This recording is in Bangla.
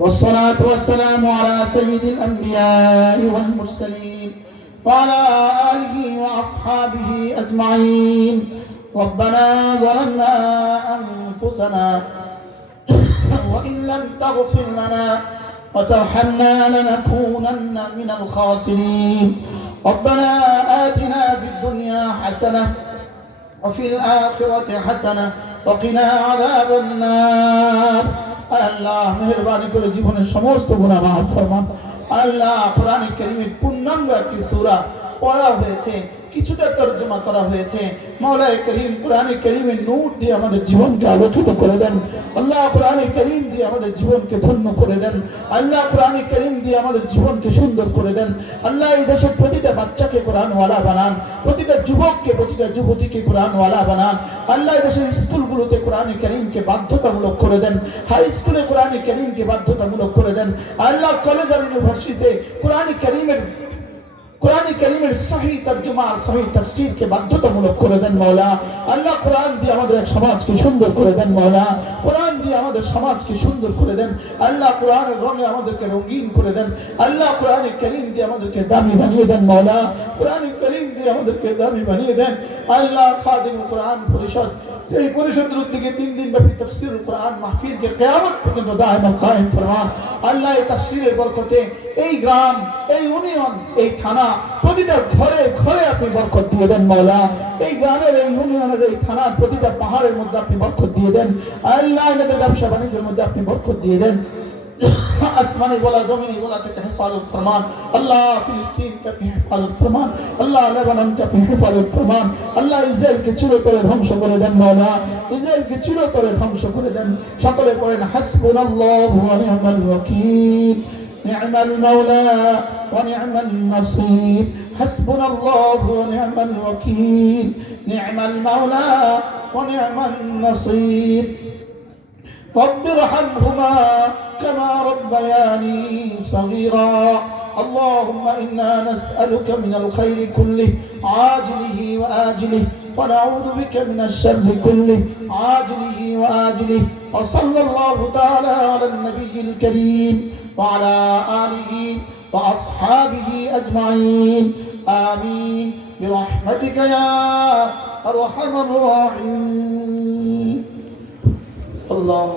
والصلاة والسلام على سيد الأنبياء والمرسلين وعلى آله وأصحابه أجمعين. ربنا ظلمنا أنفسنا وإن لم تغفر لنا وترحمنا لنكونن من الخاسرين. ربنا آتنا في الدنيا حسنة وفي الآخرة حسنة وقنا عذاب النار. আল্লাহ মেহেরবানি করে জীবনের সমস্ত গুনাহ মাফ ফরমান। আল্লাহ কোরআন কারীমের পূর্ণাঙ্গ একটি সূরা পড়া হয়েছে, কিছুটা তরজমা করা হয়েছে। মাওলা করিম কোরআন কারীমের নূর দিয়ে আমাদের জীবনকে আলোকিত করে দেন। আল্লাহ কোরআন কারীম দিয়ে আমাদের জীবনকে ধন্য করে দেন। আল্লাহ কোরআন কারীম দিয়ে আমাদের জীবনকে সুন্দর করে দেন। আল্লাহ এই দেশের প্রতিটা বাচ্চাকে কোরআনওয়ালা বানান, প্রতিটা যুবককে প্রতিটা যুবতীকে কোরআনওয়ালা বানান। আল্লাহ এই দেশের স্কুলগুলোতে কোরআন কারীমকে বাধ্যতামূলক করে দেন, হাই স্কুলে কোরআন কারীমকে বাধ্যতামূলক করে দেন। আল্লাহ কলেজ আর ইউনিভার্সিটিতে কোরআন কারীমের সহি তরজমা সহি তাফসীরকে বাধ্যতামূলক করে দেন মাওলা। আল্লাহ কোরআন দিয়ে আমাদের সমাজকে সুন্দর করে দেন মাওলা। কোরআন দিয়ে আমাদের সমাজকে সুন্দর করে দেন। আল্লাহ কোরআনের রঙে আমাদেরকে রঙিন করে দেন। আল্লাহ কোরআন কারীম দিয়ে আমাদেরকে দামি বানিয়ে দেন মাওলা। কোরআন কারীম দিয়ে আমাদেরকে দামি বানিয়ে দেন। আল্লাহ খাদিমুল কোরআন পরিষদ, এই পরিষদের উদ্যোগে 3 দিন ব্যাপী তাফসীরুল কোরআন মাহফিলকে কিয়ামত পর্যন্ত দায়মান কায়েম ফরমান। আল্লাহ এই তাফসীরের বরকতে এই গ্রাম, এই ইউনিয়ন, এই থানা, প্রতিটা ঘরে ঘরে আপনি বরকত দিয়ে দেন মাওলা। এই গ্রামের, এই ইউনিয়নের, এই থানার প্রতিটা পাহাড়ের মধ্যে আপনি বরকত দিয়ে দেন। আল্লাহ এদের ব্যবসা বাণিজ্যের মধ্যে আপনি বরকত দিয়ে দেন। আসমানি বলা জমিনি বলা থেকে হেফাজত ফরমান। আল্লাহ ফিলিস্তিনকে আপনি হেফাজত ফরমান। আল্লাহ লেবাননকে আপনি হেফাজত ফরমান। আল্লাহ ইসরায়েলকে চিরতরে ধ্বংস করে দেন মাওলা। ইসরায়েলকে চিরতরে ধ্বংস করে দেন। সকলে পড়েন হাসবুনাল্লাহু ওয়া নি'মাল ওয়াকিল, নি'মাল মাওলা ওয়া নি'মান নাসির। হাসবুনাল্লাহু ওয়া নি'মাল ওয়াকিল, নি'মাল মাওলা ওয়া নি'মান নাসির। رب ارحمهما كما ربياني صغيرا. اللهم إنا نسألك من الخير كله عاجله وآجله ونعوذ بك من الشر كله عاجله وآجله. وصلى الله تعالى على النبي الكريم وعلى آله وأصحابه أجمعين. آمين برحمتك يا أرحم الراحمين. الله